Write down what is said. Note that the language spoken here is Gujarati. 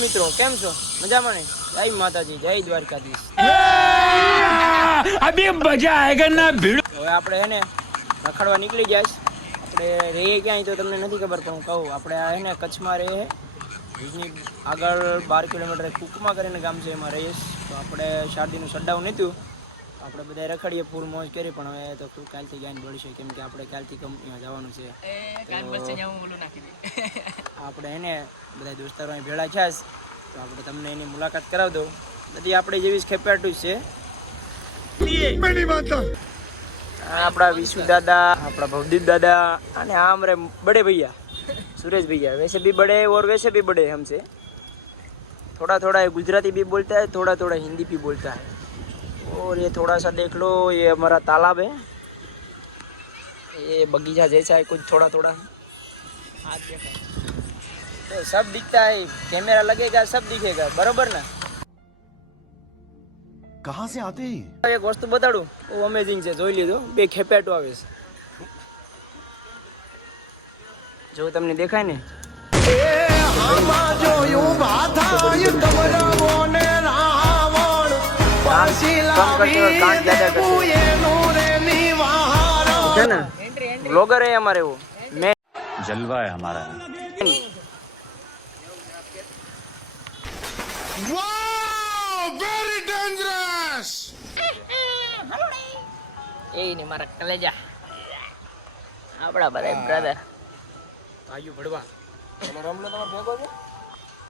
મિત્રો કેમ છો? મજામાં ને? જય માતાજી જય દ્વારકાધીશ. અબે મજા આયેગા ના ભીડ? હવે આપણે હે ને રખડવા નીકળી જાય આપણે રહીએ ક્યાંય તો તમને નથી ખબર પણ હું કહું આપણે હે ને કચ્છમાં રહીએ ભુજની આગળ બાર કિલોમીટર કુકમાં કરીને ગામ છે એમાં રહીએ તો આપણે શારદીનું શટડાઉન હતું આપણે બધા રખડીએ ફૂલ મોજ કરી પણ હવે તો કાલથી ગાઈને દોડીશું કેમ કે આપણે કાલથી કંપનીમાં જવાનું છે. આપણે એને બધા દોસ્તારો અહીં ભેળા છે તો આપણે તમને એની મુલાકાત કરાવી દઉં બધી આપણે જેવી ખેપેટું છે આ આપણા વિશુ દાદા આપણા ભવદીપ દાદા અને આ હમારે बड़े भैया सुरेश भैया वैसे भी बड़े हैं और वैसे भी बड़े हैं हमसे थोड़ा थोड़ा ये गुजराती भी बोलता है थोड़ा थोड़ा हिंदी भी बोलता है और ये थोड़ा सा देख लो ये हमारा तालाब है ये बगीचा जैसा है कुछ थोड़ा थोड़ा हाथ देखो तो सब दिखता है कैमरा लगेगा सब दिखेगा બરોબર ને? कहां से आते हैं એક વસ્તુ બતાડું બહુ અમેઝિંગ છે જોઈ લીધો બે ખેપેટો આવે છે. જો તમને દેખાય ને? જલવા હે હમારા એ ને મારા કલેજા આપણા બધા બ્રધર ભાઈઓ ભડવા. તમારો હમણાં તમારો ભેગો છે?